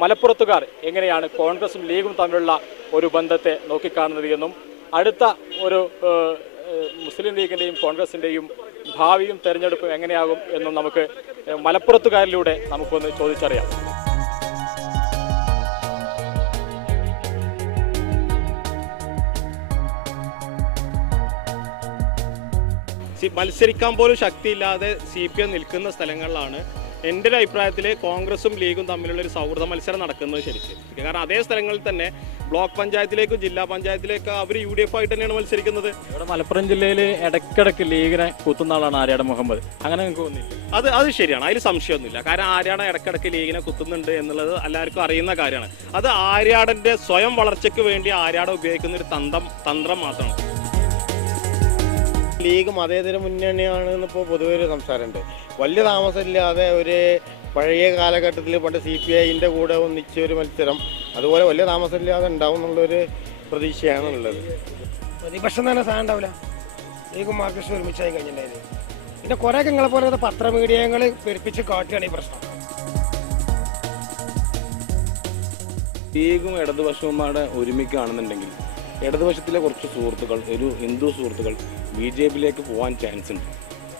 മലപ്പുറത്തുകാർ എങ്ങനെയാണ് കോൺഗ്രസും ലീഗും തമ്മിലുള്ള ഒരു ബന്ധത്തെ നോക്കിക്കാണുന്നത് എന്നും അടുത്ത ഒരു മുസ്ലിം ലീഗിൻ്റെയും കോൺഗ്രസിൻ്റെയും ഭാവിയും തെരഞ്ഞെടുപ്പും എങ്ങനെയാകും എന്നും നമുക്ക് മലപ്പുറത്തുകാരിലൂടെ നമുക്കൊന്ന് ചോദിച്ചറിയാം. മത്സരിക്കാൻ പോലും ശക്തിയില്ലാതെ CPM നിൽക്കുന്ന സ്ഥലങ്ങളിലാണ് എൻ്റെ ഒരു അഭിപ്രായത്തിൽ കോൺഗ്രസും ലീഗും തമ്മിലുള്ള ഒരു സൗഹൃദ മത്സരം നടക്കുന്നത് ശരിക്കും. കാരണം അതേ സ്ഥലങ്ങളിൽ തന്നെ ബ്ലോക്ക് പഞ്ചായത്തിലേക്കും ജില്ലാ പഞ്ചായത്തിലേക്കും അവർ UDF ആയിട്ട് തന്നെയാണ് മത്സരിക്കുന്നത്. ഇവിടെ മലപ്പുറം ജില്ലയിൽ ഇടയ്ക്കിടയ്ക്ക് ലീഗിനെ കുത്തുന്ന ആളാണ് ആര്യാടൻ മുഹമ്മദ്. അങ്ങനെ നിങ്ങൾക്ക് തോന്നിയില്ല? അത് ശരിയാണ്, അതിൽ സംശയമൊന്നുമില്ല. കാരണം ആര്യാടൻ ഇടയ്ക്കിടയ്ക്ക് ലീഗിനെ കുത്തുന്നുണ്ട് എന്നുള്ളത് എല്ലാവർക്കും അറിയുന്ന കാര്യമാണ്. അത് ആര്യാടൻ്റെ സ്വയം വളർച്ചയ്ക്ക് വേണ്ടി ആര്യാടൻ ഉപയോഗിക്കുന്ന ഒരു തന്ത്രം മാത്രമാണ്. ലീഗ് മതേതര മുന്നണിയാണെന്ന് ഇപ്പോൾ പൊതുവെ ഒരു സംസാരമുണ്ട്. വലിയ താമസമില്ലാതെ ഒരു പഴയ കാലഘട്ടത്തിൽ പണ്ട് CPIൻ്റെ കൂടെ ഒന്നിച്ച ഒരു മത്സരം അതുപോലെ വലിയ താമസമില്ലാതെ ഉണ്ടാവും എന്നുള്ളൊരു പ്രതീക്ഷയാണ് ഉള്ളത്. പ്രതിപക്ഷം തന്നെ സാധനം ഉണ്ടാവില്ല. ലീഗും മാർക്സിസ്റ്റും ഒരുമിച്ചായി കഴിഞ്ഞിട്ടുണ്ടായത്. പിന്നെ കുറേയൊക്കെ നിങ്ങളെ പോലെ പത്രമീഡിയകൾ പെരുപ്പിച്ച് കാട്ടുകയാണ് ഈ പ്രശ്നം. ലീഗും ഇടതുപക്ഷവുമാണ് ഒരുമിക്കുകയാണെന്നുണ്ടെങ്കിൽ ഇടതുപക്ഷത്തിലെ കുറച്ച് സുഹൃത്തുക്കൾ, ഒരു ഹിന്ദു സുഹൃത്തുക്കൾ BJPയിലേക്ക് പോകാൻ ചാൻസ് ഉണ്ട്.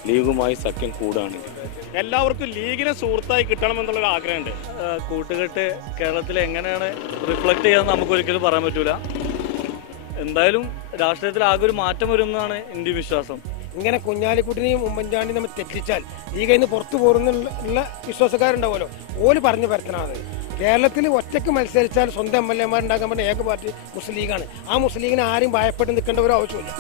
ലീഗുമായി സഖ്യം കൂടുകയാണെങ്കിൽ എല്ലാവർക്കും ലീഗിനെ സുഹൃത്തായി കിട്ടണമെന്നുള്ളൊരു ആഗ്രഹമുണ്ട്. കൂട്ടുകെട്ട് കേരളത്തിൽ എങ്ങനെയാണ് റിഫ്ലക്ട് ചെയ്യാന്ന് നമുക്ക് ഒരിക്കലും പറയാൻ പറ്റൂല. എന്തായാലും രാഷ്ട്രീയത്തിൽ ആകെ ഒരു മാറ്റം വരുമെന്നാണ് എൻ്റെ വിശ്വാസം. ഇങ്ങനെ കുഞ്ഞാലിക്കുട്ടിനെയും ഉമ്മൻചാണ്ടിയും നമ്മൾ തെറ്റിച്ചാൽ ലീഗിൽ നിന്ന് പുറത്തു പോകുന്നുള്ള വിശ്വാസക്കാരുണ്ടാവുമല്ലോ, ഓല് പറഞ്ഞു പരത്തണത്. കേരളത്തിൽ ഒറ്റയ്ക്ക് മത്സരിച്ചാൽ സ്വന്തം MLA മാരുണ്ടാക്കാൻ പറ്റുന്ന ഏക പാർട്ടി മുസ്ലിം ലീഗാണ്. ആ മുസ്ലിം ലീഗിനെ ആരും ഭയപ്പെട്ട് നിൽക്കേണ്ട ഒരു ആവശ്യമില്ല.